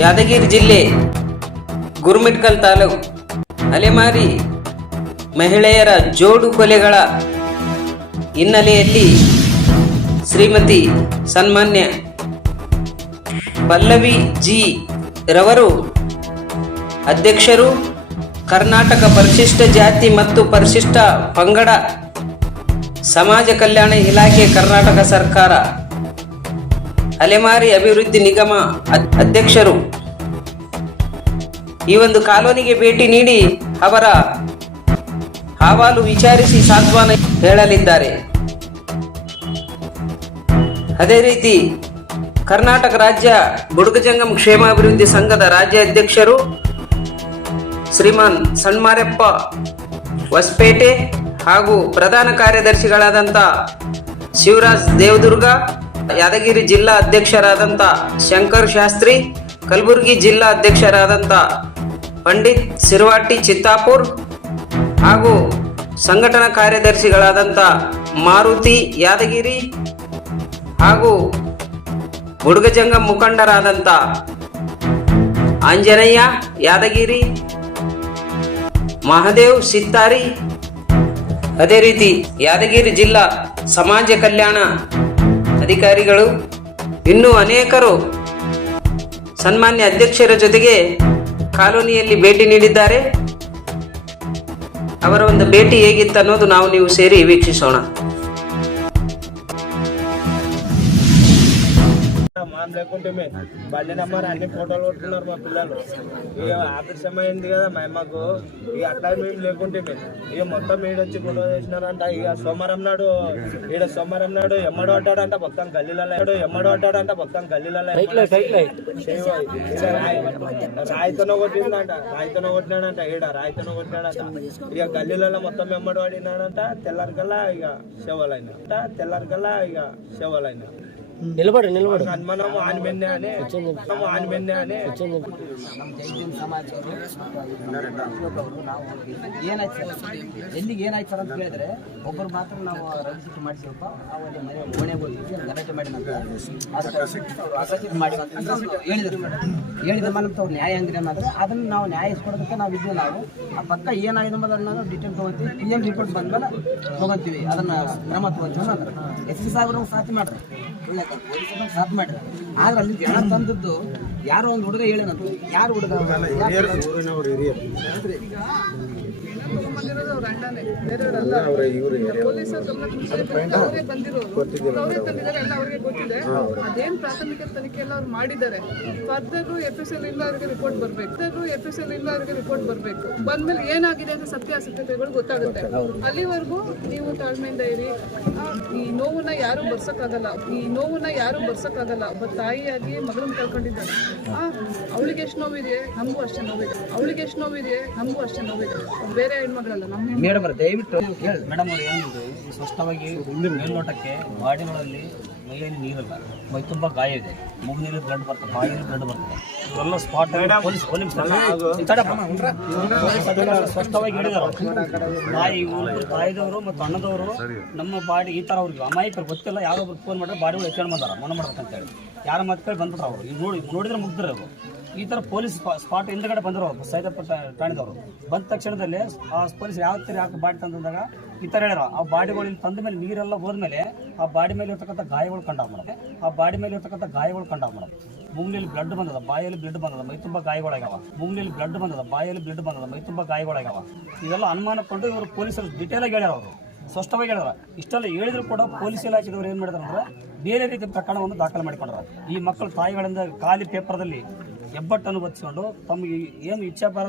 ಯಾದಗಿರಿ ಜಿಲ್ಲೆ, ಗುರುಮಿಟ್ಕಲ್ ತಾಲೂಕು. ಅಲೆಮಾರಿ ಮಹಿಳೆಯರ ಜೋಡು ಕೊಲೆಗಳ ಹಿನ್ನೆಲೆಯಲ್ಲಿ ಶ್ರೀಮತಿ ಸನ್ಮಾನ್ಯ ಪಲ್ಲವಿ ಜಿ ರವರು ಅಧ್ಯಕ್ಷರು ಕರ್ನಾಟಕ ಪರಿಶಿಷ್ಟ ಜಾತಿ ಮತ್ತು ಪರಿಶಿಷ್ಟ ಪಂಗಡ ಸಮಾಜ ಕಲ್ಯಾಣ ಇಲಾಖೆ ಕರ್ನಾಟಕ ಸರ್ಕಾರ ಅಲೆಮಾರಿ ಅಭಿವೃದ್ಧಿ ನಿಗಮ ಅಧ್ಯಕ್ಷರು. ಈ ಒಂದು ಕಾಲೋನಿಗೆ ಭೇಟಿ ನೀಡಿ ಅವರ ಹಾವಾಲು ವಿಚಾರಿಸಿ ಸಾಂತ್ವನ ಹೇಳಲಿದ್ದಾರೆ. ಅದೇ ರೀತಿ ಕರ್ನಾಟಕ ರಾಜ್ಯ ಬುಡುಗಜಂಗಂ ಕ್ಷೇಮಾಭಿವೃದ್ಧಿ ಸಂಘದ ರಾಜ್ಯ ಅಧ್ಯಕ್ಷರು ಶ್ರೀಮಾನ್ ಸಣ್ಮಾರೆಪ್ಪ ಹೊಸಪೇಟೆ ಹಾಗೂ ಪ್ರಧಾನ ಕಾರ್ಯದರ್ಶಿಗಳಾದಂಥ ಶಿವರಾಜ್ ದೇವದುರ್ಗ ಯಾದಗಿರಿ ಜಿಲ್ಲಾ ಅಧ್ಯಕ್ಷರಾದಂಥ ಶಂಕರ್ ಶಾಸ್ತ್ರಿ, ಕಲಬುರಗಿ ಜಿಲ್ಲಾ ಅಧ್ಯಕ್ಷರಾದಂಥ ಪಂಡಿತ್ ಸಿರ್ವಾಟಿ ಚಿತ್ತಾಪುರ್ ಹಾಗೂ ಸಂಘಟನಾ ಕಾರ್ಯದರ್ಶಿಗಳಾದಂಥ ಮಾರುತಿ ಯಾದಗಿರಿ ಹಾಗೂ ಹುಡುಗಜಂಗ ಮುಖಂಡರಾದಂಥ ಆಂಜನೇಯ ಯಾದಗಿರಿ, ಮಹದೇವ್ ಸಿತ್ತಾರಿ, ಅದೇ ರೀತಿ ಯಾದಗಿರಿ ಜಿಲ್ಲಾ ಸಮಾಜ ಕಲ್ಯಾಣ ಅಧಿಕಾರಿಗಳು, ಇನ್ನೂ ಅನೇಕರು ಸನ್ಮಾನ್ಯ ಅಧ್ಯಕ್ಷರ ಜೊತೆಗೆ ಕಾಲೋನಿಯಲ್ಲಿ ಭೇಟಿ ನೀಡಿದ್ದಾರೆ. ಅವರ ಒಂದು ಭೇಟಿ ಹೇಗಿತ್ತು ಅನ್ನೋದು ನಾವು ನೀವು ಸೇರಿ ವೀಕ್ಷಿಸೋಣ. మాం లేకుంటే బండి నెంబర్ అన్ని ఫోటోలు కొట్టుకున్నారు మా పిల్లలు. ఇక ఆఫీస్ సమయం కదా మా అమ్మకు. ఇక అట్లా మేము లేకుంటే ఇక మొత్తం ఈడ వచ్చి గొడవ చేసినారంట ఇక సోమవారం నాడు ఈడ సోమవారం నాడు ఎమ్మడు పడ్డాడంట మొత్తం గల్లీలలో. ఎమ్మడు పడ్డాడంట మొత్తం గల్లీలలో. రాయితోనే కొట్టిందంట. రాయితోనే కొట్టినాడంట. ఈడ రాయితోనే కొట్టినాడంట. ఇక గల్లీలలో మొత్తం ఎమ్మడు పడినాడంట. తెల్లారికల్లా ఇక శవాలైన. తెల్లారికల్లా ఇక శవాలైన. నిలబడు నిలబడు మనం ఆనిమెన్నే అని మనం ఆనిమెన్నే అని ಏನಾಯ್ತು ಸರ್ ಎಲ್ಲಿಗೆ ಏನಾಯ್ತು ಸರ್ ಅಂತ ಕೇಳಿದ್ರೆ ಒಬ್ಬರು ಮಾತ್ರ ನಾವು ರಿಜಿಸ್ಟರ್ ಮಾಡಿಸಿವಪ್ಪ ಅವಲ್ಲಿ ಮನೆ ಓಣೆಗೆ ಹೋಗಿ ಗಲಾಟೆ ಮಾಡಿ ನಂತರ ಅದಕ್ಕೆ ಮಾಡಿ ಅಂತ ಹೇಳಿದ್ರು ಹೇಳಿದ ಮೇಲೆ ತಾವು ನ್ಯಾಯ ಅಂದ್ರೆ ಏನಾದ್ರೆ ಅದನ್ನು ನಾವು ನ್ಯಾಯ ಇಸ್ಕೊಡೋದಕ್ಕೆ ನಾವು ಇದ್ದೀವಿ ನಾವು ಆ ಪಕ್ಕ ಏನಾಗಿದೆ ಅನ್ನೋದನ್ನ ನಾವು ಡಿಟೇಲ್ ತೊಗೊತೀವಿ ಪಿ ಎಮ್ ರಿಪೋರ್ಟ್ ಬಂದ್ಮೇಲೆ ತೊಗೊತೀವಿ ಅದನ್ನ ಕ್ರಮ ತೊಗೊತೀವಿ ಅಂದ್ರೆ ಎಸ್ ಪಿ ಸಾಹೇಬ್ರು ಸಾಥ್ ಮಾಡ್ರಿ ಒಳ್ಳೆ ಪೊಲೀಸರು ಸಾಥ್ ಮಾಡ್ರಿ ಆದ್ರೆ ಅಲ್ಲಿ ಜನ ತಂದದ್ದು ಯಾರೋ ಒಂದು ಹುಡುಗ? ಹೇಳೇನಂತ ಯಾರು ಹುಡುಗ ಅಣ್ಣನೇ ಬೇರೆಯವರಲ್ಲ ಪೊಲೀಸರು ಅವರೇ ಬಂದಿರೋರು. ಅವರೇ ತಂದಿದ್ದಾರೆ ಎಲ್ಲ ಅವ್ರಿಗೆ ಗೊತ್ತಿದೆ. ಅದೇನ್ ಪ್ರಾಥಮಿಕ ತನಿಖೆ ಎಲ್ಲ ಅವ್ರು ಮಾಡಿದ್ದಾರೆ. ಫರ್ದರ್ ಎಫ್ ಎಸ್ ಎಲ್ ಇಲ್ಲ ಅವ್ರಿಗೆ ರಿಪೋರ್ಟ್ ಬರ್ಬೇಕು. ಫರ್ದರ್ ಎಫ್ ಎಸ್ ಎಲ್ ಇಲ್ಲ ಅವ್ರಿಗೆ ರಿಪೋರ್ಟ್ ಬರ್ಬೇಕು. ಬಂದ್ಮೇಲೆ ಏನಾಗಿದೆ ಅಂತ ಸತ್ಯಾಸತ್ಯತೆಗಳು ಗೊತ್ತಾಗುತ್ತೆ. ಅಲ್ಲಿವರೆಗೂ ನೀವು ತಾಳ್ಮೆಯಿಂದ ಇರಿ. ಈ ನೋವನ್ನ ಯಾರು ಬರ್ಸಕ್ಕಾಗಲ್ಲ. ಈ ನೋವನ್ನ ಯಾರು ಬರ್ಸಕ್ಕಾಗಲ್ಲ. ಒಬ್ಬ ತಾಯಿಯಾಗಿ ಮಗಳನ್ನ ಕಳ್ಕೊಂಡಿದ್ದಾಳೆ. ಅವಳಿಗೆ ಎಷ್ಟು ನೋವಿದೆ? ನಮಗೂ ಅಷ್ಟೇ ನೋವಿದೆ. ಅವಳಿಗೆ ಎಷ್ಟು ನೋವಿದೆ? ನಮಗೂ ಅಷ್ಟೇ ನೋವಿದೆ. ಬೇರೆ ಹೆಣ್ಮಗಳಲ್ಲ ನಮ್ಮ ಮೇಡಮ್ ದಯವಿಟ್ಟು ಹೇಳಿ. ಮೇಡಮ್ ಅವ್ರು ಏನಿದೆ ಸ್ಪಷ್ಟವಾಗಿ ಮೇಲ್ನೋಟಕ್ಕೆ ಬಾಡಿಗಳಲ್ಲಿ ಮೈಯಲ್ಲಿ ನೀರಲ್ಲ ಮೈ ತುಂಬ ಗಾಯ ಇದೆ. ಮೂಗು ನೀರು ಬ್ಲಡ್ ಬರ್ತದೆ ಬಾಯಲ್ಲಿ ಬ್ಲಡ್ ಬರ್ತದೆ. ಎಲ್ಲ ಸ್ಪಾಟ್ ಸ್ಪಷ್ಟವಾಗಿ ಹೇಳಿದಾರೆ ತಾಯಿ ತಾಯಿದವರು ಮತ್ತು ಅಣ್ಣದವರು ನಮ್ಮ ಬಾಡಿ ಈ ಥರ ಅವ್ರಿಗೆ ಅಮಾಯಕರು ಗೊತ್ತಿಲ್ಲ. ಯಾರೊಬ್ರು ಫೋನ್ ಮಾಡಿದ್ರೆ ಬಾಡಿಗಳು ಎತ್ಕೊಂಡು ಬಂದಾರ ಮನ ಮಾಡ್ಬೇಕಂತೇಳಿ. ಯಾರ ಮಾತು ಕೇಳಿ ಬಂದ್ಬಿಟ್ರು ಅವರು. ಈಗ ನೋಡಿ ನೋಡಿದ್ರೆ ಮುಗ್ದ್ರೆ ಅವರು ಈ ಥರ ಪೊಲೀಸ್ ಸ್ಪಾಟ್ ಹಿಂದ್ಗಡೆ ಬಂದರು ಅವರು ಸೈದಪ್ಪ ಠಾಣೆದವರು. ಬಂದ ತಕ್ಷಣದಲ್ಲಿ ಆ ಪೊಲೀಸ್ ಯಾವ ಥರ ಯಾಕೆ ಬಾಡಿ ತಂದಾಗ ಈ ಥರ ಹೇಳ್ಯಾರ, ಆ ಬಾಡಿಗಳು ಇಲ್ಲಿ ತಂದ ಮೇಲೆ ನೀರೆಲ್ಲ ಹೋದ್ಮೇಲೆ ಆ ಬಾಡಿ ಮೇಲೆ ಇರ್ತಕ್ಕಂಥ ಗಾಯಗಳು ಕಂಡ ಮೇಡಮ್ ಆ ಬಾಡಿ ಮೇಲೆ ಇರ್ತಕ್ಕಂಥ ಗಾಯಗಳು ಕಂಡಾವ ಮೇಡಮ್ ಮುಂಗ್ಲಿಯಲ್ಲಿ ಬ್ಲಡ್ ಬಂದದ, ಬಾಯಲ್ಲಿ ಬ್ಲಡ್ ಬಂದದ, ಮೈ ತುಂಬ ಗಾಯಗಳಾಗ್ಯಾವ ಮುಂಗ್ಲಿಯಲ್ಲಿ ಬ್ಲಡ್ ಬಂದದ, ಬಾಯಲ್ಲಿ ಬ್ಲಡ್ ಬಂದದ, ಮೈ ತುಂಬ ಗಾಯಗಳಾಗ್ಯಾವ ಇವೆಲ್ಲ ಅನುಮಾನಕೊಂಡು ಇವರು ಪೊಲೀಸರು ಡಿಟೇಲ್ ಆಗಿ ಹೇಳ್ಯಾರ ಅವರು. ಸ್ಪಷ್ಟವಾಗಿ ಹೇಳ್ಯಾರ. ಇಷ್ಟೆಲ್ಲ ಹೇಳಿದ್ರು ಕೂಡ ಪೊಲೀಸ್ ಇಲಾಖೆದವರು ಏನು ಮಾಡಿದ್ರು ಅಂದ್ರೆ ಬೇರೆ ರೀತಿ ಪ್ರಕರಣವನ್ನು ದಾಖಲು ಮಾಡಿಕೊಂಡ್ರ. ಈ ಮಕ್ಕಳು ತಾಯಿಗಳಿಂದ ಖಾಲಿ ಪೇಪರ್ದಲ್ಲಿ ಹೆಬ್ಬಟ್ಟನ್ನು ಅನುಭವಿಸ್ಕೊಂಡು ತಮಗೆ ಏನು ಇಚ್ಛೆ ಬರ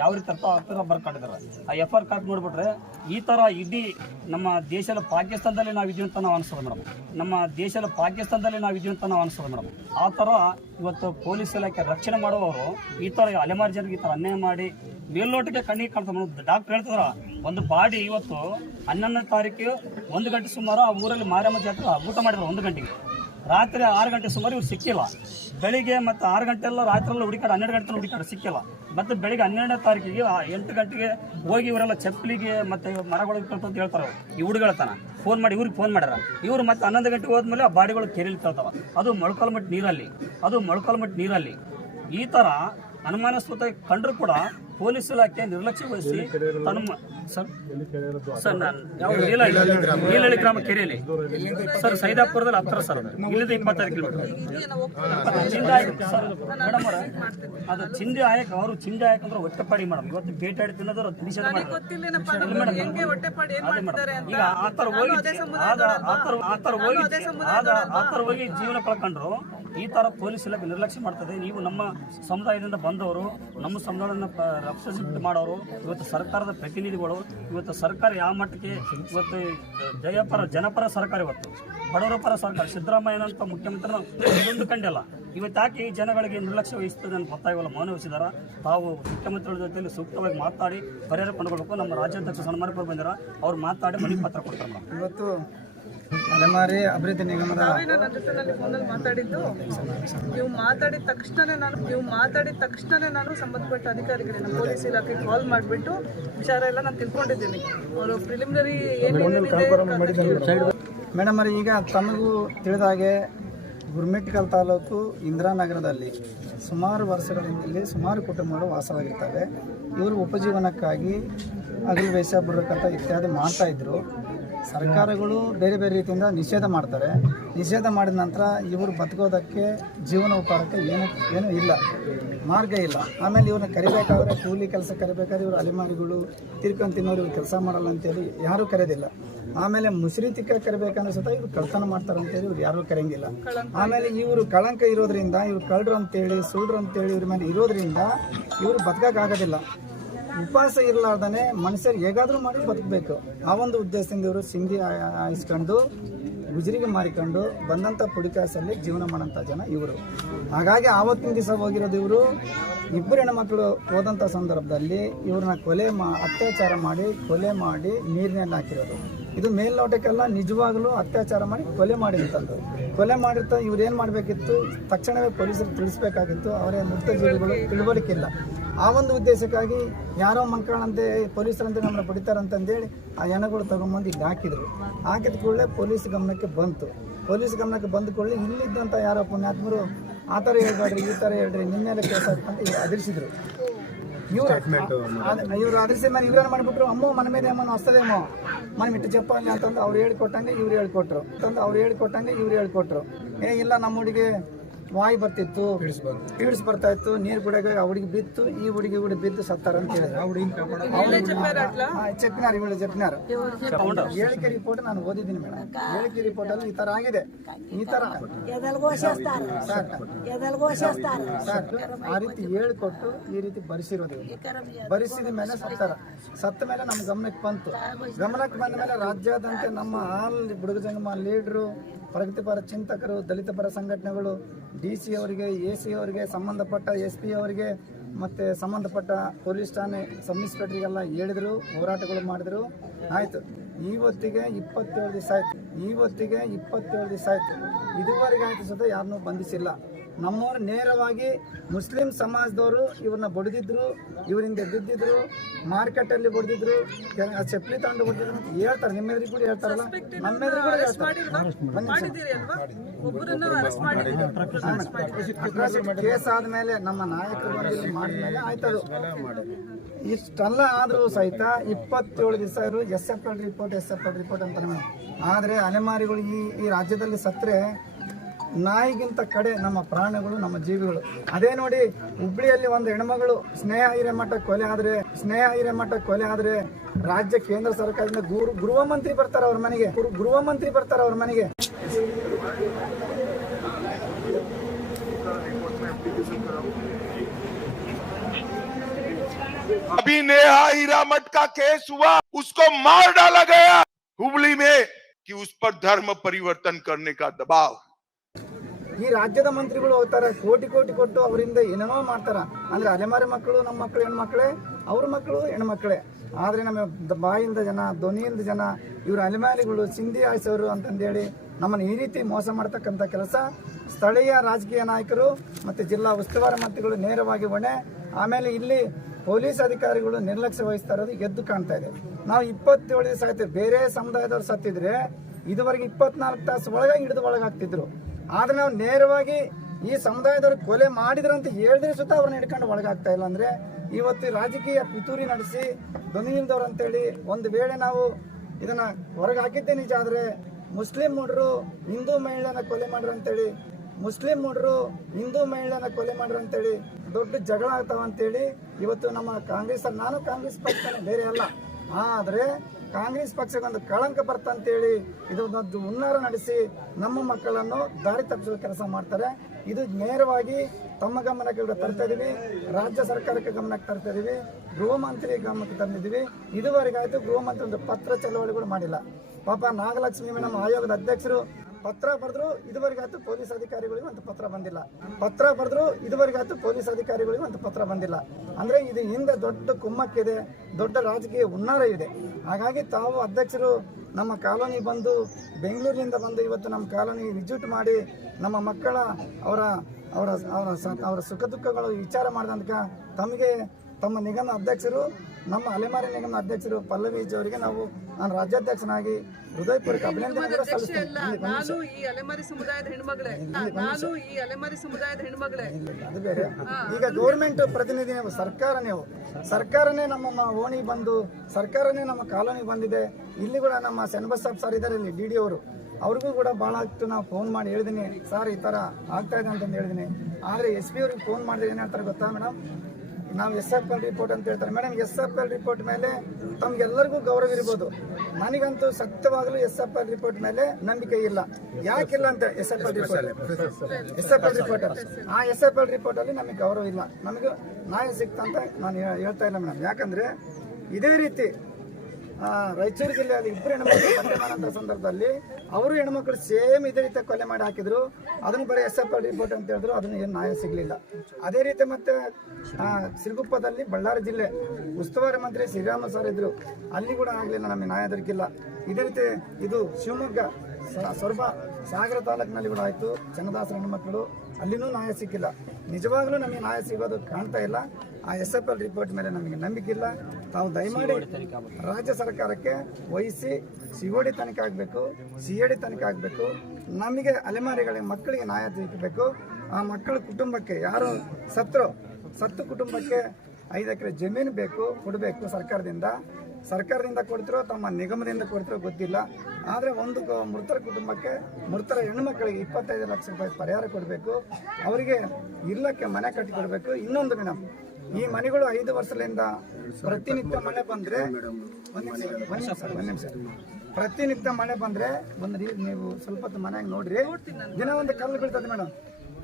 ಯಾವ ರೀತಿ ಅರ್ಥ ಆಗ್ತಾರ ಬರ್ಕೊಂಡಿದ್ದಾರೆ. ಆ ಎಫ್ ಆರ್ ಕಾಪಿ ನೋಡ್ಬಿಟ್ರೆ ಈ ಥರ ಇಡೀ ನಮ್ಮ ದೇಶದ ಪಾಕಿಸ್ತಾನದಲ್ಲಿ ನಾವು ಇದೀವಿ ಅಂತ ನಾವು ಅನಿಸ್ತದೆ ಮೇಡಮ್. ನಮ್ಮ ದೇಶದ ಪಾಕಿಸ್ತಾನದಲ್ಲಿ ನಾವು ಇದೀವಿ ಅಂತ ನಾವು ಅನಿಸ್ತದೆ ಮೇಡಮ್. ಆ ಥರ ಇವತ್ತು ಪೊಲೀಸ್ ಇಲಾಖೆ ರಕ್ಷಣೆ ಮಾಡುವವರು ಈ ಥರ ಅಲೆಮಾರಿ ಜನರಿಗೆ ಈ ಥರ ಅನ್ಯಾಯ ಮಾಡಿ ಮೇಲ್ನೋಟಕ್ಕೆ ಕಣ್ಣಿಗೆ ಮೇಡಮ್. ಡಾಕ್ಟರ್ ಹೇಳ್ತಾರ, ಒಂದು ಬಾಡಿ ಇವತ್ತು ಹನ್ನೊಂದನೇ ತಾರೀಕು ಒಂದು ಗಂಟೆ ಸುಮಾರು ಆ ಊರಲ್ಲಿ ಮಾರಮ್ಮ ಜಾತ್ರೆ ಊಟ ಮಾಡಿದ್ರು ಒಂದು ಗಂಟೆಗೆ. ರಾತ್ರಿ ಆರು ಗಂಟೆ ಸುಮಾರು ಇವ್ರು ಸಿಕ್ಕಿಲ್ಲ. ಬೆಳಿಗ್ಗೆ ಮತ್ತು ಆರು ಗಂಟೆ ಎಲ್ಲ ರಾತ್ರಿ ಎಲ್ಲ ಹುಡುಕಾಡ ಹನ್ನೆರಡು ಗಂಟೆ ಹುಡುಕಾಡ ಸಿಕ್ಕಿಲ್ಲ. ಮತ್ತು ಬೆಳಿಗ್ಗೆ ಹನ್ನೆರಡನೇ ತಾರೀಕಿಗೆ ಎಂಟು ಗಂಟೆಗೆ ಹೋಗಿ ಇವರೆಲ್ಲ ಚಪ್ಪಲಿಗೆ ಮತ್ತೆ ಮರಗಳು ಅಂತ ಹೇಳ್ತಾರೆ. ಈ ಹುಡುಗಳತನ ಫೋನ್ ಮಾಡಿ, ಇವ್ರಿಗೆ ಫೋನ್ ಮಾಡ್ಯಾರ. ಇವ್ರು ಮತ್ತೆ ಹನ್ನೊಂದು ಗಂಟೆಗೆ ಹೋದ್ಮೇಲೆ ಆ ಬಾಡಿಗಳು ಕೆರೆಲಿ ತಳ್ತಾವ. ಅದು ಮೊಳಕಾಲ್ಮಟ್ಟು ನೀರಲ್ಲಿ. ಅದು ಮೊಳಕಾಲ್ಮಟ್ಟು ನೀರಲ್ಲಿ. ಈ ಥರ ಅನುಮಾನಾಸ್ಪದ ಕಂಡರೂ ಕೂಡ ಪೊಲೀಸ್ ಇಲಾಖೆ ನಿರ್ಲಕ್ಷ್ಯ ವಹಿಸಿ ಸರ್? ಸರ್ ನಾನು ಯಾವ ಗ್ರಾಮ ಕೆರೆಯಲ್ಲಿ. ಸರ್ ಸೈದಾಪುರದಲ್ಲಿ ಹತ್ತಿರ ಸರ್ ಇಲ್ಲದ ಇಪ್ಪತ್ತೈದು ಕಿಲೋಮೀಟರ್. ಚಿಂದೆ ಆಯ್ತು ಸರ್ ಮೇಡಮ್ ಅವರ ಅದು ಚಿಂದಿ ಆಯಕ್ ಅವರು ಚಿಂದಿ ಆಯಕ್ ಅಂದ್ರೆ ಹೊಟ್ಟೆಪಾಡಿ ಮೇಡಮ್. ಇವತ್ತು ಬೇಟಾಡಿ ತಿನ್ನೋದ್ರ ನಿಷೇಧ ಮೇಡಮ್. ಹೆಂಗೆ ಹೊಟ್ಟೆಪಾಡು ಏನ್ ಮಾಡ್ತಿದ್ದಾರೆ ಅಂತ? ಈಗ ಆ ಥರ ಹೋಗಿ ಆತರ ಆ ಥರ ಆ ಥರ ಹೋಗಿ ಆ ಥರ ಹೋಗಿ ಜೀವನ ಕಳ್ಕೊಂಡ್ರು ಈ ಥರ ಪೊಲೀಸ್ ಇಲಾಖೆ ನಿರ್ಲಕ್ಷ್ಯ ಮಾಡ್ತದೆ. ನೀವು ನಮ್ಮ ಸಮುದಾಯದಿಂದ ಬಂದವರು ನಮ್ಮ ಸಮುದಾಯವನ್ನು ರೆಪ್ರೆಸೆಂಟ್ ಮಾಡೋರು, ಇವತ್ತು ಸರ್ಕಾರದ ಪ್ರತಿನಿಧಿಗಳು, ಇವತ್ತು ಸರ್ಕಾರ ಯಾವ ಮಟ್ಟಕ್ಕೆ, ಇವತ್ತು ಜಯಪರ, ಜನಪರ ಸರ್ಕಾರ ಇವತ್ತು. ಬಡವರ ಪರ ಸರ್ಕಾರ. ಸಿದ್ದರಾಮಯ್ಯನಂತ ಮುಖ್ಯಮಂತ್ರಿ ಇದೊಂದು ಕಂಡಿಲ್ಲ. ಇವತ್ತು ಯಾಕೆ ಈ ಜನಗಳಿಗೆ ನಿರ್ಲಕ್ಷ್ಯ ವಹಿಸ್ತದೆ ಅಂತ ಗೊತ್ತಾಗಲ್ಲ ಮೌನ ವಹಿಸಿದಾರ? ತಾವು ಮುಖ್ಯಮಂತ್ರಿಗಳ ಜೊತೆಯಲ್ಲಿ ಸೂಕ್ತವಾಗಿ ಮಾತಾಡಿ ಪರಿಹಾರ ಕೊಂಡ್ಕೊಳ್ಬೇಕು ನಮ್ಮ ರಾಜ್ಯಾಧ್ಯಕ್ಷ ಸನ್ಮಾನಪುರ ಬಂದಿರ, ಅವ್ರು ಮಾತಾಡಿ ಮನೆ ಪತ್ರ ಕೊಡ್ತಾರೆ ಇವತ್ತು ಅಲೆಮಾರಿ ಅಭಿವೃದ್ಧಿ ನಿಗಮದ ಫೋನಲ್ಲಿ ಮಾತಾಡಿದ್ದು ನೀವು ಮಾತಾಡಿದ ತಕ್ಷಣನೇ ನಾನು ನೀವು ಮಾತಾಡಿದ ತಕ್ಷಣನೇ ನಾನು ಸಂಬಂಧಪಟ್ಟ ಅಧಿಕಾರಿಗಳಿಗೆ ನಮ್ಮ ಪೊಲೀಸ್ ಇಲಾಖೆ ಕಾಲ್ ಮಾಡಿಬಿಟ್ಟು ವಿಚಾರ ಎಲ್ಲ ನಾನು ತಿಳ್ಕೊಂಡಿದ್ದೀನಿ. ಅವರು ಪ್ರಿಲಿಮಿನರಿ ಏನೇನಿದೆ ಮೇಡಮ್ ಅವರು ಈಗ ತಮಗೂ ತಿಳಿದ ಹಾಗೆ ಗುರ್ಮಿಟ್ಕಲ್ ತಾಲೂಕು ಇಂದಿರಾನಗರದಲ್ಲಿ ಸುಮಾರು ವರ್ಷಗಳಿಂದಲೇ ಸುಮಾರು ಕುಟುಂಬಗಳು ವಾಸವಾಗಿರ್ತವೆ. ಇವರು ಉಪಜೀವನಕ್ಕಾಗಿ ಅಗಲ್ ವೇಷ ಬುರ್ರಕಥ ಇತ್ಯಾದಿ ಮಾಡ್ತಾ ಇದ್ರು. ಸರ್ಕಾರಗಳು ಬೇರೆ ಬೇರೆ ರೀತಿಯಿಂದ ನಿಷೇಧ ಮಾಡ್ತಾರೆ. ನಿಷೇಧ ಮಾಡಿದ ನಂತರ ಇವರು ಬದುಕೋದಕ್ಕೆ ಜೀವನೋಪಾರಕ್ಕೆ ಏನು, ಏನೂ ಇಲ್ಲ. ಮಾರ್ಗ ಇಲ್ಲ. ಆಮೇಲೆ ಇವ್ರನ್ನ ಕರಿಬೇಕಾದ್ರೆ ಕೂಲಿ ಕೆಲಸ ಕರಿಬೇಕಾದ್ರೆ ಇವರು ಅಲೆಮಾರಿಗಳು ತಿರ್ಕೊಂಡು ತಿನ್ನೋರು ಇವ್ರು ಕೆಲಸ ಮಾಡಲ್ಲ ಅಂತೇಳಿ ಯಾರೂ ಕರೆಯೋದಿಲ್ಲ ಆಮೇಲೆ ಮುಸ್ರಿ ತಿಕ್ಕ ಕರಿಬೇಕಂದ್ರೆ ಸತ ಇವ್ರು ಕಳ್ತನ ಮಾಡ್ತಾರೆ ಅಂತೇಳಿ ಇವ್ರು ಯಾರೂ ಕರೆಯಂಗಿಲ್ಲ ಆಮೇಲೆ ಇವರು ಕಳಂಕ ಇರೋದ್ರಿಂದ ಇವ್ರು ಕಳ್ಳರು ಅಂತೇಳಿ ಸುಳ್ರು ಅಂತೇಳಿ ಇವ್ರ ಮೇಲೆ ಇರೋದ್ರಿಂದ ಇವರು ಬದುಕಕ್ಕಾಗೋದಿಲ್ಲ ಉಪವಾಸ ಇರಲಾರ್ದೇ ಮನುಷ್ಯರು ಹೇಗಾದರೂ ಮಾಡಿ ಬದುಕಬೇಕು. ಆ ಒಂದು ಉದ್ದೇಶದಿಂದ ಇವರು ಸಿಂಧಿ ಹಾಯಿಸ್ಕೊಂಡು ಗುಜರಿಗೆ ಮಾರಿಕೊಂಡು ಬಂದಂಥ ಪುಡಿಕಾಸಲ್ಲಿ ಜೀವನ ಮಾಡೋಂಥ ಜನ ಇವರು. ಹಾಗಾಗಿ ಆವತ್ತಿನ ದಿವಸ ಹೋಗಿರೋದು ಇವರು. ಇಬ್ಬರು ಹೆಣ್ಮಕ್ಳು ಹೋದಂಥ ಸಂದರ್ಭದಲ್ಲಿ ಇವ್ರನ್ನ ಕೊಲೆ ಮಾ, ಅತ್ಯಾಚಾರ ಮಾಡಿ, ಕೊಲೆ ಮಾಡಿ ನೀರಿನಲ್ಲಿ ಹಾಕಿರೋದು. ಇದು ಮೇಲ್ನೋಟಕ್ಕೆಲ್ಲ ನಿಜವಾಗಲೂ ಅತ್ಯಾಚಾರ ಮಾಡಿ ಕೊಲೆ ಮಾಡಿರ್ತದ್ದು ಕೊಲೆ ಮಾಡಿರ್ತ ಇವ್ರು ಏನು ಮಾಡಬೇಕಿತ್ತು? ತಕ್ಷಣವೇ ಪೊಲೀಸರು ತಿಳಿಸ್ಬೇಕಾಗಿತ್ತು. ಅವರೇ ಮುಕ್ತ ಜೀವಿಗಳು ತಿಳುವಳಿಕಿಲ್ಲ ಆ ಒಂದು ಉದ್ದೇಶಕ್ಕಾಗಿ ಯಾರೋ ಮನ್ಕೊಳ್ಳಂತೆ ಪೊಲೀಸರಂತೆ ನಮ್ಮನ್ನ ಪಡಿತಾರಂತಂದೇಳಿ ಆ ಹೆಣಗಳು ತಗೊಂಬಂದು ಇಲ್ಲಿ ಹಾಕಿದ್ರು. ಹಾಕಿದ ಕೂಡಲೇ ಪೊಲೀಸ್ ಗಮನಕ್ಕೆ ಬಂತು. ಪೊಲೀಸ್ ಗಮನಕ್ಕೆ ಬಂದ ಕೂಡಲೇ ಇಲ್ಲಿದ್ದಂಥ ಯಾರೋ ಪುಣ್ಯಾತ್ಮರು, ಆ ಥರ ಹೇಳ್ಬೇಡ್ರಿ, ಈ ಥರ ಹೇಳ್ರಿ ನಿನ್ನೆಲ್ಲ ಕೇಸ್ ಹಾಕ್ತಂತ ಇವ್ರು ಅದಿರಿಸಿದ್ರು ಇವ್ರು ಇವ್ರು ಅದಿರಿಸಿದ ಮೇಲೆ ಇವ್ರೇನು ಮಾಡಿಬಿಟ್ರು. ಅಮ್ಮೋ ಮನ ಮೇಲೆ ಅಮ್ಮನ ವಸ್ತದೇಮೋ ಮನೆ ಬಿಟ್ಟು ಚಪ್ಪಾಲಿ ಅಂತಂದು ಅವ್ರು ಹೇಳ್ಕೊಟ್ಟಂಗೆ ಇವ್ರು ಹೇಳ್ಕೊಟ್ರು. ಅಂತಂದು ಅವ್ರು ಹೇಳ್ಕೊಟ್ಟಂಗೆ ಇವ್ರು ಹೇಳ್ಕೊಟ್ರು. ಏ ಇಲ್ಲ ನಮ್ಮ ಹುಡುಗಿ ವಾಯು ಬರ್ತಿತ್ತು ಪೀಡ್ಸ್ ಬರ್ತಾ ಇತ್ತು ನೀರು ಕುಡಿಯಾಗ ಆ ಹುಡುಗಿ ಬಿತ್ತು ಈ ಹುಡುಗಿ ಹುಡುಗಿ ಬಿದ್ದು ಸತ್ತಾರ ಅಂತ ಹೇಳಿದ್ರು. ಚೆಪ್ಪಿನಾರ ಇವಳು ಚೆಪ್ಪಿನಾರ ಹೇಳಿಕೆ ರಿಪೋರ್ಟ್ ನಾನು ಓದಿದ್ದೀನಿ ಮೇಡಮ್. ಹೇಳಿಕೆ ರಿಪೋರ್ಟ್ ಅಲ್ಲಿ ಈ ತರ ಆಗಿದೆ. ಈ ತರ ಆ ರೀತಿ ಹೇಳ್ಕೊಟ್ಟು ಈ ರೀತಿ ಬರಿಸಿರೋದು. ಬರಿಸಿದ ಮೇಲೆ ಸತ್ತಾರ. ಸತ್ತ ಮೇಲೆ ನಮ್ಮ ಗಮನಕ್ಕೆ ಬಂತು. ಗಮನಕ್ಕೆ ಬಂದ ಮೇಲೆ ರಾಜ್ಯಾದ್ಯಂತ ನಮ್ಮ ಆಲ್ ಬುಡುಗ ಜಂಗಮ ಲೀಡ್ರು ಪ್ರಗತಿಪರ ಚಿಂತಕರು, ದಲಿತ ಪರ ಸಂಘಟನೆಗಳು, ಡಿ ಸಿ ಅವರಿಗೆ, ಎ ಸಿ ಅವರಿಗೆ, ಸಂಬಂಧಪಟ್ಟ ಎಸ್ ಪಿ ಅವರಿಗೆ, ಮತ್ತು ಸಂಬಂಧಪಟ್ಟ ಪೊಲೀಸ್ ಠಾಣೆ ಸಬ್ ಇನ್ಸ್ಪೆಕ್ಟ್ರಿಗೆಲ್ಲ ಹೇಳಿದರು, ಹೋರಾಟಗಳು ಮಾಡಿದರು. ಆಯಿತು. ಇವತ್ತಿಗೆ ಇಪ್ಪತ್ತೇಳು ದಿವಸ ಆಯ್ತು. ಇವತ್ತಿಗೆ ಇಪ್ಪತ್ತೇಳು ದಿವಸ ಆಯಿತು. ಇದುವರೆಗೆ ಆಯಿತು ಸತ ಯಾರನ್ನೂ ಬಂಧಿಸಿಲ್ಲ. ನಮ್ಮವ್ರು ನೇರವಾಗಿ ಮುಸ್ಲಿಂ ಸಮಾಜದವರು ಇವ್ರನ್ನ ಬಡಿದಿದ್ರು ಇವರಿಂದ ಬಿದ್ದಿದ್ರು ಮಾರ್ಕೆಟಲ್ಲಿ ಬಡಿದಿದ್ರು ಚಪ್ಪಲಿ ತಗೊಂಡು ಬಡಿದ್ರು ಅಂತ ಹೇಳ್ತಾರೆ. ನಿಮ್ಮ ಎದುರಿಗೆ ಕೂಡ ಹೇಳ್ತಾರಲ್ಲ? ನಮ್ಮ ಎದುರು ಕೂಡ ಹೇಳ್ತಾರೆ. ಕೇಸ್ ಆದ್ಮೇಲೆ ನಮ್ಮ ನಾಯಕರು ಬಂದು ಮಾಡಿದ್ಮೇಲೆ ಆಯ್ತದು. ಇಷ್ಟೆಲ್ಲ ಆದರೂ ಸಹಿತ ಇಪ್ಪತ್ತೇಳು ದಿವಸ ಇರು S F L report S F L report ಅಂತಾರೆ ಆದರೆ ಅಲೆಮಾರಿಗಳು ಈ ಈ ರಾಜ್ಯದಲ್ಲಿ ಸತ್ರೆ ನಾಯಿಗಿಂತ ಕಡೆ ನಮ್ಮ ಪ್ರಾಣಿಗಳು ನಮ್ಮ ಜೀವಿಗಳು ಅದೇ ನೋಡಿ ಹುಬ್ಳಿಯಲ್ಲಿ ಒಂದು ಹೆಣ್ಮಗಳು ಸ್ನೇಹ ಹಿರೇಮಠ ಕೊಲೆ ಆದ್ರೆ ಸ್ನೇಹ ಹಿರೇಮಠ ಕೊಲೆ ಆದ್ರೆ ರಾಜ್ಯ ಕೇಂದ್ರ ಸರ್ಕಾರದಿಂದ ಗುರು ಗೃಹ ಮಂತ್ರಿ ಬರ್ತಾರೆ ಅವ್ರ ಮನೆಗೆ ಗುರು- ಗೃಹ ಮಂತ್ರಿ ಬರ್ತಾರೆ ಅವ್ರ ಮನೆಗೆ अभी नेहा हीरामठ का केस हुआ उसको मार डाला गया हुबली में कि उस पर धर्म परिवर्तन करने का दबाव ಈ ರಾಜ್ಯದ ಮಂತ್ರಿಗಳು ಹೋಗ್ತಾರೆ ಕೋಟಿ ಕೋಟಿ ಕೊಟ್ಟು ಅವರಿಂದ ಏನೇನೋ ಮಾಡ್ತಾರ. ಅಂದ್ರೆ ಅಲೆಮಾರಿ ಮಕ್ಕಳು ನಮ್ಮ ಮಕ್ಕಳು ಹೆಣ್ಮಕ್ಳೇ, ಅವ್ರ ಮಕ್ಕಳು ಹೆಣ್ಮಕ್ಳೇ. ಆದ್ರೆ ನಮ್ಮ ಬಾಯಿಂದ ಜನ, ಧ್ವನಿಯಿಂದ ಜನ, ಇವರು ಅಲೆಮಾರಿಗಳು ಸಿಂಧಿ ಆಯ್ಸೋರು ಅಂತಂದೇಳಿ ನಮ್ಮನ್ನು ಈ ರೀತಿ ಮೋಸ ಮಾಡ್ತಕ್ಕಂಥ ಕೆಲಸ ಸ್ಥಳೀಯ ರಾಜಕೀಯ ನಾಯಕರು ಮತ್ತು ಜಿಲ್ಲಾ ಉಸ್ತುವಾರಿ ಮಂತ್ರಿಗಳು ನೇರವಾಗಿ ಹೊಣೆ. ಆಮೇಲೆ ಇಲ್ಲಿ ಪೊಲೀಸ್ ಅಧಿಕಾರಿಗಳು ನಿರ್ಲಕ್ಷ್ಯ ವಹಿಸ್ತಾ ಇರೋದು ಎದ್ದು ಕಾಣ್ತಾ ಇದೆ. ನಾವು ಇಪ್ಪತ್ತೇಳು ದಿವಸ ಆಯ್ತು ಬೇರೆ ಸಮುದಾಯದವ್ರು ಸತ್ತಿದ್ರೆ ಇದುವರೆಗೆ ಇಪ್ಪತ್ನಾಲ್ಕು ತಾಸು ಒಳಗೆ ಹಿಡಿದು ಒಳಗಾಗ್ತಿದ್ರು. ಆದ್ರೆ ನಾವು ನೇರವಾಗಿ ಈ ಸಮುದಾಯದವ್ರು ಕೊಲೆ ಮಾಡಿದ್ರಂತ ಹೇಳಿದ್ರೆ ಸುತ್ತ ಅವ್ರನ್ನ ಹಿಡ್ಕೊಂಡು ಒಳಗಾಗ್ತಾ ಇಲ್ಲ ಅಂದ್ರೆ ಇವತ್ತು ರಾಜಕೀಯ ಪಿತೂರಿ ನಡೆಸಿ ಧ್ವನಿಲ್ದವ್ರು ಅಂತೇಳಿ ಒಂದು ವೇಳೆ ನಾವು ಇದನ್ನ ಹೊರಗೆ ಹಾಕಿದ್ದೆ ನಿಜ ಆದ್ರೆ ಮುಸ್ಲಿಂ ಹುಡ್ರು ಹಿಂದೂ ಮಹಿಳೆಯನ್ನ ಕೊಲೆ ಮಾಡ್ರು ಅಂತೇಳಿ, ಮುಸ್ಲಿಂ ಹುಡ್ರು ಹಿಂದೂ ಮಹಿಳೆಯನ್ನ ಕೊಲೆ ಮಾಡ್ರು ಅಂತೇಳಿ ದೊಡ್ಡ ಜಗಳ ಆಗ್ತಾವ ಅಂತೇಳಿ ಇವತ್ತು ನಮ್ಮ ಕಾಂಗ್ರೆಸ್, ನಾನು ಕಾಂಗ್ರೆಸ್ ಪಕ್ಷ ಬೇರೆ ಅಲ್ಲ. ಆದ್ರೆ ಕಾಂಗ್ರೆಸ್ ಪಕ್ಷಕ್ಕೊಂದು ಕಳಂಕ ಬರ್ತಂತೇಳಿ ಇದೊಂದು ಹುನ್ನಾರ ನಡೆಸಿ ನಮ್ಮ ಮಕ್ಕಳನ್ನು ದಾರಿ ತಪ್ಪಿಸುವ ಕೆಲಸ ಮಾಡ್ತಾರೆ. ಇದು ನೇರವಾಗಿ ತಮ್ಮ ಗಮನಕ್ಕೆ ತರ್ತಾ ಇದ್ದೀವಿ ರಾಜ್ಯ ಸರ್ಕಾರಕ್ಕೆ ಗಮನಕ್ಕೆ ತರ್ತಾ ಇದ್ದೀವಿ ಗೃಹ ಗಮನಕ್ಕೆ ತಂದಿದ್ದೀವಿ. ಇದುವರೆಗಾಯಿತು ಗೃಹ ಮಂತ್ರಿ ಒಂದು ಪತ್ರ ಚಳವಳಿಗಳು ಮಾಡಿಲ್ಲ. ಪಾಪ ನಾಗಲಕ್ಷ್ಮಿ ಮೇಡಮ್ ಆಯೋಗದ ಅಧ್ಯಕ್ಷರು ಪತ್ರ ಬರೆದ್ರು ಇದುವರೆಗಾಯ್ತು ಪೊಲೀಸ್ ಅಧಿಕಾರಿಗಳಿಗೂ ಅಂತ ಪತ್ರ ಬಂದಿಲ್ಲ. ಪತ್ರ ಬರೆದ್ರು ಇದುವರೆಗಾಯ್ತು ಪೊಲೀಸ್ ಅಧಿಕಾರಿಗಳಿಗೂ ಅಂತ ಪತ್ರ ಬಂದಿಲ್ಲ. ಅಂದ್ರೆ ಇದು ಹಿಂದೆ ದೊಡ್ಡ ಕುಮ್ಮಕ್ಕಿದೆ, ದೊಡ್ಡ ರಾಜಕೀಯ ಹುನ್ನಾರ ಇದೆ. ಹಾಗಾಗಿ ತಾವು ಅಧ್ಯಕ್ಷರು, ನಮ್ಮ ಕಾಲೋನಿ ಬಂದು, ಬೆಂಗಳೂರಿನಿಂದ ಬಂದು ಇವತ್ತು ನಮ್ಮ ಕಾಲೋನಿ ವಿಜಿಟ್ ಮಾಡಿ, ನಮ್ಮ ಮಕ್ಕಳ ಅವರ ಅವರ ಅವರ ಅವರ ಸುಖ ದುಃಖಗಳು ವಿಚಾರ ಮಾಡಿದಂತಕ ತಮಗೆ, ತಮ್ಮ ನಿಗಮ ಅಧ್ಯಕ್ಷರು, ನಮ್ಮ ಅಲೆಮಾರಿ ನಿಗಮ ಅಧ್ಯಕ್ಷರು ಪಲ್ಲವಿಜಿ ಅವರಿಗೆ ನಾವು ನಾನು ರಾಜ್ಯಾಧ್ಯಕ್ಷನಾಗಿ ಹೃದಯಪೂರ್ವಕ ನಾನು ಈ ಅಲೆಮಾರಿ ಸಮುದಾಯದ ಹೆಣ್ಮಗಳೇ. ನಾನು ಈ ಅಲೆಮಾರಿ ಸಮುದಾಯದ ಹೆಣ್ಮಗಳೇ. ಅದು ಬೇರೆ. ಈಗ ಗೌರ್ಮೆಂಟ್ ಪ್ರತಿನಿಧಿ ನೀವು ಸರ್ಕಾರ ನೀವು. ಸರ್ಕಾರನೇ ನಮ್ಮ ಓಣಿ ಬಂದು ಸರ್ಕಾರನೇ ನಮ್ಮ ಕಾಲೋನಿ ಬಂದಿದೆ. ಇಲ್ಲಿ ಕೂಡ ನಮ್ಮ ಸೆನ್ಬಸಾಬ್ ಸರ್ ಇದ್ದಾರೆ ಇಲ್ಲಿ ಡಿ ಡಿ ಅವರು. ಅವ್ರಿಗೂ ಕೂಡ ಭಾಳ ಆಗ್ತು ನಾವು ಫೋನ್ ಮಾಡಿ ಹೇಳಿದ್ದೀನಿ. ಸರ್ ಈ ಥರ ಆಗ್ತಾ ಇದೆ ಅಂತಂದು ಹೇಳಿದ್ದೀನಿ. ಆದರೆ ಎಸ್ ಪಿ ಅವ್ರಿಗೆ ಫೋನ್ ಮಾಡಿದ್ರೆ ಏನು ಹೇಳ್ತಾರೆ ಗೊತ್ತಾ ಮೇಡಮ್ ನಾವು ಎಸ್ ಎಫ್ ಎಲ್ ರಿಪೋರ್ಟ್ ಅಂತ ಹೇಳ್ತಾರೆ. Madam S F L report ಮೇಲೆ ತಮ್ಗೆಲ್ಲರಿಗೂ ಗೌರವ ಇರ್ಬೋದು. ನನಗಂತೂ ಸತ್ಯವಾಗಲೂ ಎಸ್ ಎಫ್ ಎಲ್ ರಿಪೋರ್ಟ್ ಮೇಲೆ ನಂಬಿಕೆ ಇಲ್ಲ. ಯಾಕಿಲ್ಲ ಅಂತ S F L report S F L report ಆ ಎಸ್ ಎಫ್ ಎಲ್ ರಿಪೋರ್ಟ್ ಅಲ್ಲಿ ನಮಗೆ ಗೌರವ ಇಲ್ಲ. ನಮಗೆ ನ್ಯಾಯ ಸಿಕ್ತಂತ ನಾನು ಹೇಳ್ತಾ ಇಲ್ಲ ಮೇಡಮ್ ಯಾಕಂದ್ರೆ ಇದೇ ರೀತಿ ರಾಯಚೂರು ಜಿಲ್ಲೆಯಲ್ಲಿ ಇಬ್ಬರು ಹೆಣ್ಮಕ್ಳು ಕೊಲೆ ಅಂತ ಸಂದರ್ಭದಲ್ಲಿ ಅವರು ಹೆಣ್ಮಕ್ಳು ಸೇಮ್ ಇದೇ ರೀತಿ ಕೊಲೆ ಮಾಡಿ ಹಾಕಿದ್ರು. ಅದನ್ನು ಬರೀ ಎಸ್ ಎಫ್ ರಿಪೋರ್ಟ್ ಅಂತ ಹೇಳಿದ್ರು. ಅದನ್ನು ಏನು ನ್ಯಾಯ ಸಿಗಲಿಲ್ಲ. ಅದೇ ರೀತಿ ಮತ್ತೆ ಸಿರುಗುಪ್ಪದಲ್ಲಿ ಬಳ್ಳಾರಿ ಜಿಲ್ಲೆ ಉಸ್ತುವಾರಿ ಮಂತ್ರಿ ಶ್ರೀರಾಮ ಸರ್ ಇದ್ರು. ಅಲ್ಲಿ ಕೂಡ ಆಗಲಿಲ್ಲ, ನಮಗೆ ನ್ಯಾಯ ದೊರಕಿಲ್ಲ. ಇದೇ ರೀತಿ ಇದು ಶಿವಮೊಗ್ಗ ಸೊರಬ ಸಾಗರ ತಾಲೂಕಿನಲ್ಲಿ ಕೂಡ ಆಯಿತು. ಚನ್ನದಾಸರ ಹೆಣ್ಮಕ್ಳು ಅಲ್ಲಿನೂ ನ್ಯಾಯ ಸಿಕ್ಕಿಲ್ಲ. ನಿಜವಾಗ್ಲೂ ನಮಗೆ ನ್ಯಾಯ ಸಿಗೋದು ಕಾಣ್ತಾ ಇಲ್ಲ. ಆ ಎಸ್ ಎಫ್ ಎಲ್ ರಿಪೋರ್ಟ್ ಮೇಲೆ ನಮಗೆ ನಂಬಿಕೆ ಇಲ್ಲ. ತಾವು ದಯಮಾಡಿ ರಾಜ್ಯ ಸರ್ಕಾರಕ್ಕೆ ವಹಿಸಿ ಸಿ ಓ ಡಿ ತನಿಖೆ ಆಗಬೇಕು ಸಿ ಎ ಡಿ ತನಿಖೆ ಆಗಬೇಕು. ನಮಗೆ ಅಲೆಮಾರಿಗಳಿಗೆ ಮಕ್ಕಳಿಗೆ ನ್ಯಾಯ ಸಿಗಬೇಕು. ಆ ಮಕ್ಕಳ ಕುಟುಂಬಕ್ಕೆ ಯಾರು ಸತ್ರು ಸತ್ತು ಕುಟುಂಬಕ್ಕೆ ಐದು ಎಕರೆ ಜಮೀನು ಬೇಕು ಕೊಡಬೇಕು ಸರ್ಕಾರದಿಂದ. ಸರ್ಕಾರದಿಂದ ಕೊಡ್ತಿರೋ, ತಮ್ಮ ನಿಗಮದಿಂದ ಕೊಡ್ತಿರೋ ಗೊತ್ತಿಲ್ಲ. ಆದರೆ ಒಂದು ಮೃತರ ಕುಟುಂಬಕ್ಕೆ ಮೃತರ ಹೆಣ್ಣುಮಕ್ಕಳಿಗೆ ಇಪ್ಪತ್ತೈದು ಲಕ್ಷ ರೂಪಾಯಿ ಪರಿಹಾರ ಕೊಡಬೇಕು. ಅವರಿಗೆ ಇಲ್ಲಕ್ಕೆ ಮನೆ ಕಟ್ಟಿಕೊಡ್ಬೇಕು. ಇನ್ನೊಂದು ಮೇಡಮ್, ಈ ಮನೆಗಳು ಐದು ವರ್ಷದಿಂದ ಪ್ರತಿನಿತ್ಯ ಮಳೆ ಬಂದರೆ ಪ್ರತಿನಿತ್ಯ ಮಳೆ ಬಂದರೆ ಒಂದು ನೀವು ಸ್ವಲ್ಪ ಮನೆಯಾಗ ನೋಡ್ರಿ. ದಿನ ಒಂದು ಕಲ್ಲು ಬೀಳ್ತದೆ ಮೇಡಮ್.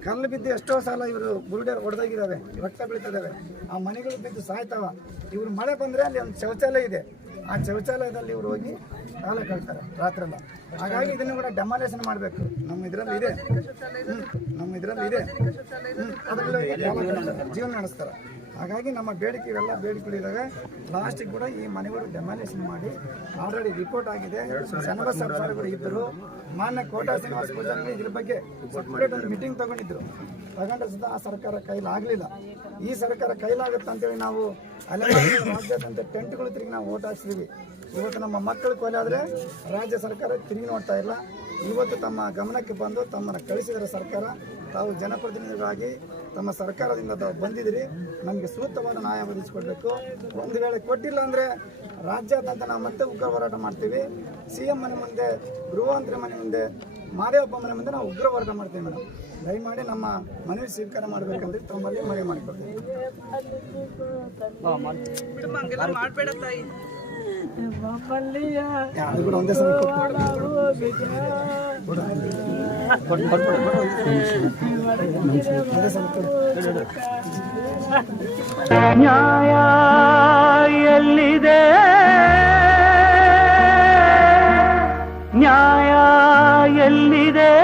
ಕಲ್ಲು ಬಿದ್ದು ಎಷ್ಟೋ ಸಾಲ ಇವರು ಬುರುಡೆ ಹೊಡೆದಾಗಿದ್ದಾವೆ ರಕ್ತ ಬೀಳ್ತಿದ್ದಾವೆ ಆ ಮನೆಗಳು ಬಿದ್ದು ಸಾಯ್ತಾವ. ಇವರು ಮಳೆ ಬಂದರೆ ಅಲ್ಲಿ ಒಂದು ಶೌಚಾಲಯ ಇದೆ. ಆ ಶೌಚಾಲಯದಲ್ಲಿ ಇವರು ಹೋಗಿ ಕಾಲ ಕಳ್ತಾರೆ ರಾತ್ರೆಲ್ಲ ಹಾಗಾಗಿ ಇದನ್ನು ಕೂಡ ಡೆಮಾಲೇಷನ್ ಮಾಡಬೇಕು. ನಮ್ಮ ಇದರಲ್ಲಿ ಇದೆ. ನಮ್ಮ ಇದರಲ್ಲಿ ಇದೆ. ಅದರಲ್ಲಿ. ಜೀವನ ನಡೆಸ್ತಾರೆ. ಹಾಗಾಗಿ ನಮ್ಮ ಬೇಡಿಕೆ ಇವೆಲ್ಲ ಬೇಡಿಕೆಗಳಿದ್ದಾವೆ ಲಾಸ್ಟಿಗೆ ಕೂಡ ಈ ಮನೆಗಳು ಡೆಮಾಲೇಷನ್ ಮಾಡಿ ಆಲ್ರೆಡಿ ರಿಪೋರ್ಟ್ ಆಗಿದೆ. ಸನಬ ಸರ್ಕಾರಗಳು ಇದ್ದರು. ಮಾನ್ಯ ಕೋಟಾ ಶ್ರೀನಿವಾಸ ಪೂಜಾರಿ ಇದ್ರ ಬಗ್ಗೆ ಸಪ್ರೇಟ್ ಒಂದು ಮೀಟಿಂಗ್ ತಗೊಂಡಿದ್ರು. ತಗೊಂಡ್ರೆ ಸುತ್ತ ಆ ಸರ್ಕಾರ ಕೈಲಾಗಲಿಲ್ಲ. ಈ ಸರ್ಕಾರ ಕೈಲಾಗುತ್ತೆ ಅಂತೇಳಿ ನಾವು ರಾಜ್ಯಾದ್ಯಂತ ಟೆಂಟ್ಗಳು ತಿರುಗಿ ನಾವು ಓಟ್ ಹಾಕ್ಸಿದ್ವಿ. ಇವತ್ತು ನಮ್ಮ ಮಕ್ಕಳು ಕೊಲೆ ಆದರೆ ರಾಜ್ಯ ಸರ್ಕಾರ ತಿರುಗಿ ನೋಡ್ತಾ ಇಲ್ಲ. ಇವತ್ತು ತಮ್ಮ ಗಮನಕ್ಕೆ ಬಂದು ತಮ್ಮನ್ನು ಕಳಿಸಿದರೆ ಸರ್ಕಾರ. ತಾವು ಜನಪ್ರತಿನಿಧಿಗಳಾಗಿ ತಮ್ಮ ಸರ್ಕಾರದಿಂದ ತಾವು ಬಂದಿದ್ದೀರಿ. ನಮಗೆ ಸೂಕ್ತವಾದ ನ್ಯಾಯ ಒದಗಿಸಿಕೊಡ್ಬೇಕು. ಒಂದು ವೇಳೆ ಕೊಟ್ಟಿಲ್ಲ ಅಂದರೆ ರಾಜ್ಯಾದ್ಯಂತ ನಾವು ಮತ್ತೆ ಉಗ್ರ ಹೋರಾಟ ಮಾಡ್ತೀವಿ. ಸಿ ಎಂ ಮನೆ ಮುಂದೆ ಗೃಹಮಂತ್ರಿ ಮನೆ ಮುಂದೆ ಮಾದೇವಪ್ಪ ಮನೆ ಮುಂದೆ ನಾವು ಉಗ್ರ ಹೋರಾಟ ಮಾಡ್ತೀವಿ ಮೇಡಮ್ ದಯಮಾಡಿ ನಮ್ಮ ಮನವಿ ಸ್ವೀಕಾರ ಮಾಡಬೇಕಂದ್ರೆ ತಮ್ಮಲ್ಲಿ ಮನವಿ ಮಾಡಿಕೊಡ್ತೀವಿ ಒಂದೇ ಕೊಟ್ಟು. ನ್ಯಾಯ ಎಲ್ಲಿದೆ ನ್ಯಾಯ ಎಲ್ಲಿದೆ